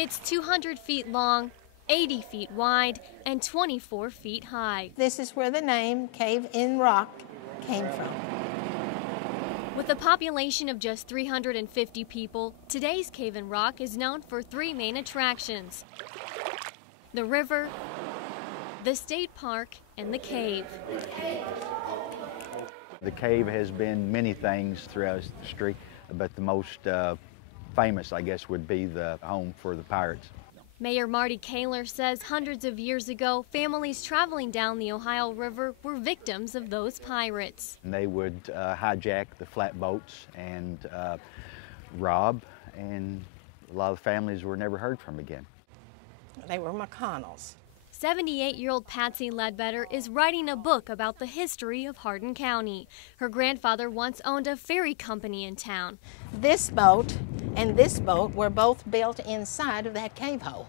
It's 200 feet long, 80 feet wide, and 24 feet high. This is where the name Cave in Rock came from. With a population of just 350 people, today's Cave in Rock is known for three main attractions: the river, the state park, and the cave. The cave has been many things throughout history, but the most famous, I guess, would be the home for the pirates. Mayor Marty Kaler says hundreds of years ago, families traveling down the Ohio River were victims of those pirates. And they would hijack the flatboats and rob, and a lot of families were never heard from again. They were McConnells. 78-year-old Patsy Ledbetter is writing a book about the history of Hardin County. Her grandfather once owned a ferry company in town. This boat and this boat were both built inside of that cave hole.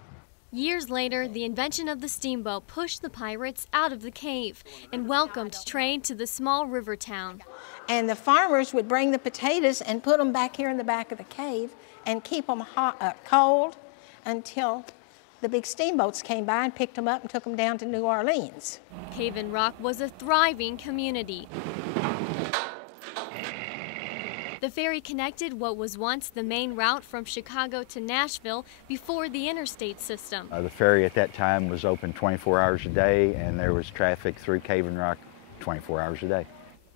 Years later, the invention of the steamboat pushed the pirates out of the cave and welcomed trade to the small river town. And the farmers would bring the potatoes and put them back here in the back of the cave and keep them cold until the big steamboats came by and picked them up and took them down to New Orleans. Cave in Rock was a thriving community. The ferry connected what was once the main route from Chicago to Nashville before the interstate system. The ferry at that time was open 24 hours a day, and there was traffic through Cave in Rock 24 hours a day.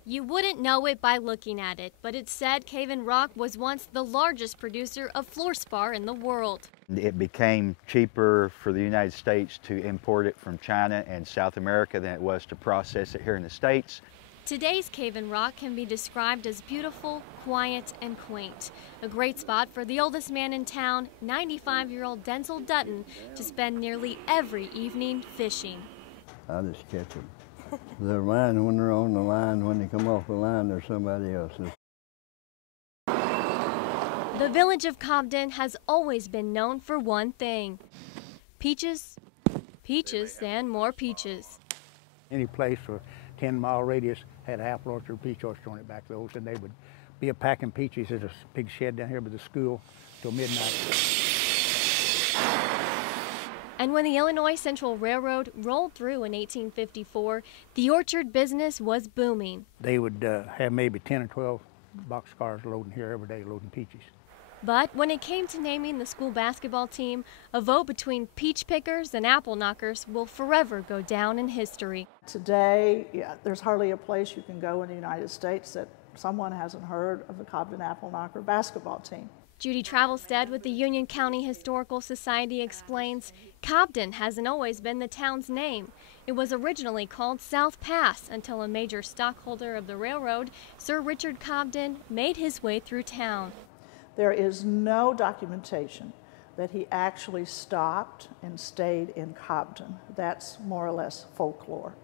You wouldn't know it by looking at it, but it's said Cave in Rock was once the largest producer of fluorspar in the world. It became cheaper for the United States to import it from China and South America than it was to process it here in the States. Today's Cave in Rock can be described as beautiful, quiet, and quaint. A great spot for the oldest man in town, 95-year-old Denzel Dutton, to spend nearly every evening fishing. I just catch them. They're mine when they're on the line. When they come off the line, they're somebody else's. The village of Cobden has always been known for one thing: peaches, peaches, and more peaches. Any place for 10-mile radius had an apple orchard, peach orchard on it back those, and they would be a packing peaches at a big shed down here by the school till midnight. And when the Illinois Central Railroad rolled through in 1854, the orchard business was booming. They would have maybe 10 or 12 boxcars loading here every day, loading peaches. But when it came to naming the school basketball team, a vote between peach pickers and apple knockers will forever go down in history. Today, there's hardly a place you can go in the United States that someone hasn't heard of the Cobden Apple Knocker basketball team. Judy Travelstead with the Union County Historical Society explains, Cobden hasn't always been the town's name. It was originally called South Pass until a major stockholder of the railroad, Sir Richard Cobden, made his way through town. There is no documentation that he actually stopped and stayed in Cobden. That's more or less folklore.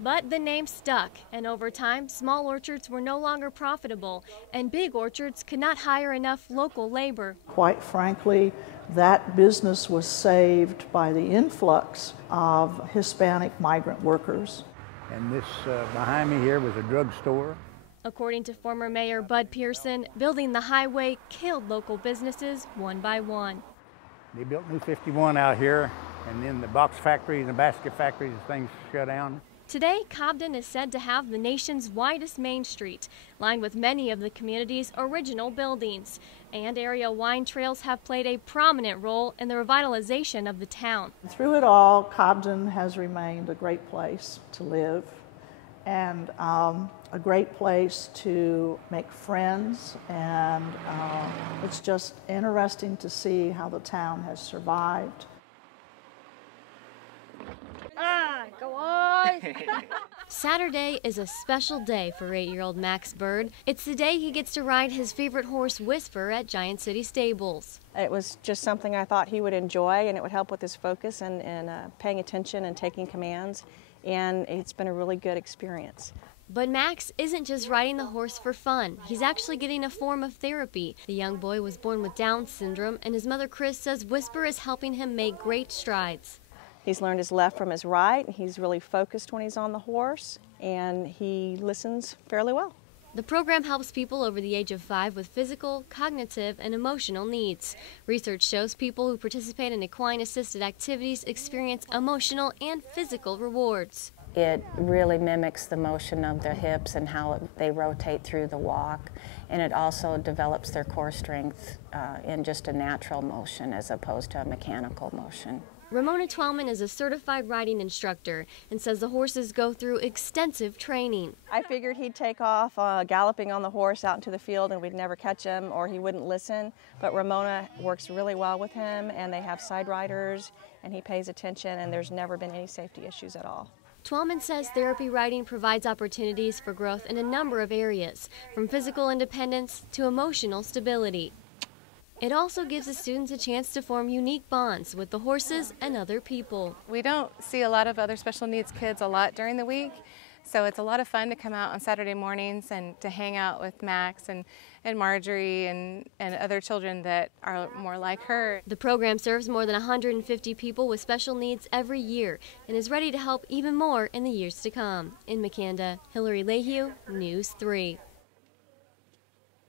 But the name stuck, and over time, small orchards were no longer profitable, and big orchards could not hire enough local labor. Quite frankly, that business was saved by the influx of Hispanic migrant workers. And this behind me here was a drugstore. According to former Mayor Bud Pearson, building the highway killed local businesses one by one. They built New 51 out here, and then the box factories and the basket factories and things shut down. Today, Cobden is said to have the nation's widest main street, lined with many of the community's original buildings. And area wine trails have played a prominent role in the revitalization of the town. Through it all, Cobden has remained a great place to live and a great place to make friends. And it's just interesting to see how the town has survived. Go on! Saturday is a special day for 8-year-old Max Bird. It's the day he gets to ride his favorite horse, Whisper, at Giant City Stables. It was just something I thought he would enjoy, and it would help with his focus and paying attention and taking commands, and it's been a really good experience. But Max isn't just riding the horse for fun. He's actually getting a form of therapy. The young boy was born with Down syndrome, and his mother, Chris, says Whisper is helping him make great strides. He's learned his left from his right. He's really focused when he's on the horse, and he listens fairly well. The program helps people over the age of 5 with physical, cognitive, and emotional needs. Research shows people who participate in equine-assisted activities experience emotional and physical rewards. It really mimics the motion of the hips and how they rotate through the walk, and it also develops their core strength in just a natural motion as opposed to a mechanical motion. Ramona Twellman is a certified riding instructor and says the horses go through extensive training. I figured he'd take off galloping on the horse out into the field and we'd never catch him or he wouldn't listen, but Ramona works really well with him, and they have side riders and he pays attention, and there's never been any safety issues at all. Twellman says therapy riding provides opportunities for growth in a number of areas, from physical independence to emotional stability. It also gives the students a chance to form unique bonds with the horses and other people. We don't see a lot of other special needs kids a lot during the week, so it's a lot of fun to come out on Saturday mornings and to hang out with Max and Marjorie and other children that are more like her. The program serves more than 150 people with special needs every year and is ready to help even more in the years to come. In Makanda, Hilary LeHew, News 3.